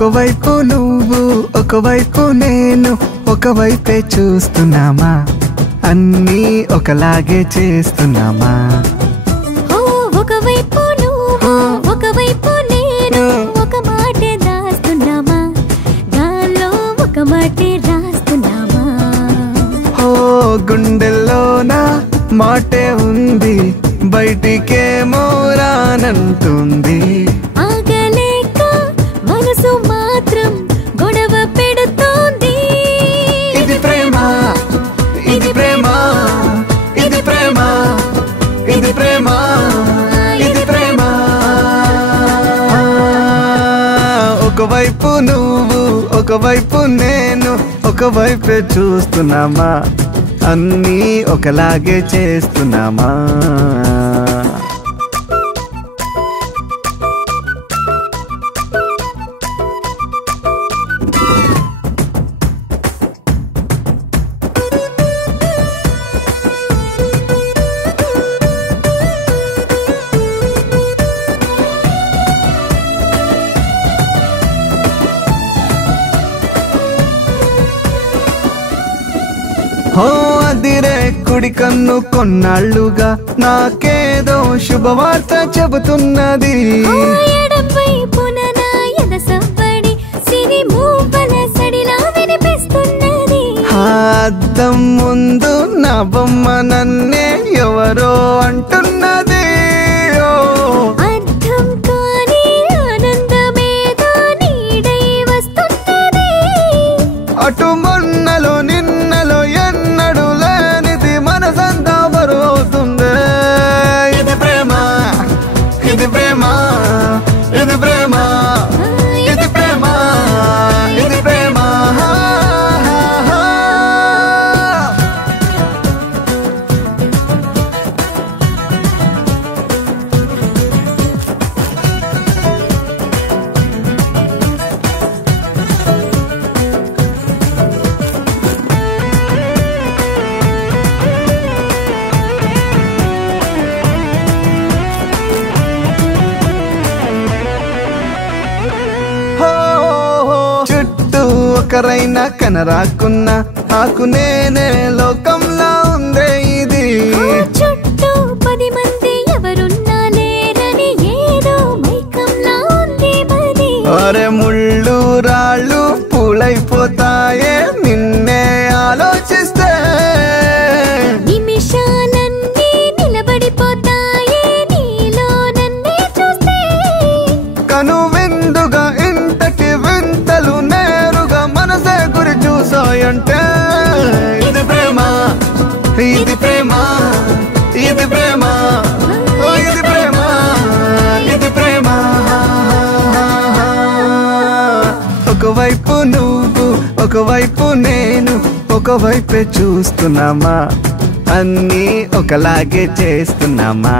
ఒకవైపు నువ్వు ఒకవైపు నేను ఒకవైపే చూస్తున్నామా అన్నీ ఒకలాగే చేస్తున్నామా ఒకవైపు నువ్వు ఒకవైపు నేను ఒక మాటే దాస్తున్నామా గాల్లో ఒక మాటే రాస్తున్నామా గుండెల్లోన మాటే ఉంది బయటికేమో రానంటుంది ఆగలేక మనసు మాత్రం గొడవ పెడుతోంది ఇది ప్రేమ ఇది ప్రేమ ఇది ప్రేమ ఇది ప్రేమ ఇది ప్రేమ ఒకవైపు నువ్వు ఒకవైపు నేను ఒకవైపే చూస్తున్నామా అన్నీ ఒకలాగే చేస్తున్నామా అదిరే కుడి కన్ను కొన్నాళ్ళుగా నాకేదో శుభవార్త చెబుతున్నది అద్దం ముందు నా బొమ్మ నన్నే ఎవరో అంటున్నది అటు మొన్నలో నిన్నలో ఎన్నడు లేనిది మనసంతా బరువు అవుతుంది ఇది ప్రేమ ఇది ప్రేమ ఇది ప్రేమ ఇది ప్రేమ ఇది ప్రేమ ఒకరైనా కనరాకున్నా నాకు నేనే లోకంలా ఉందే ఇది చుట్టూ 10 మంది ఎవరున్నా లేరని ఏదో మైకంలా ఉంది మరి అరే ముళ్ళు రాళ్ళు పూలైపోతాయే నిన్నే ఆలోచిస్తే నిమిషాలన్నీ నిలబడిపోతాయే నీలో నన్నే చూస్తే కనువిందుగా ఇంతటి వింతలు నేరుగా మనసే గురి చూసాయంటే ఇది ప్రేమ ఇది ప్రేమ ఇది ప్రేమ ఇది ప్రేమ ఇది ప్రేమ ఒకవైపు నువ్వు ఒకవైపు నేను ఒకవైపే చూస్తున్నామా అన్నీ ఒకలాగే చేస్తున్నామా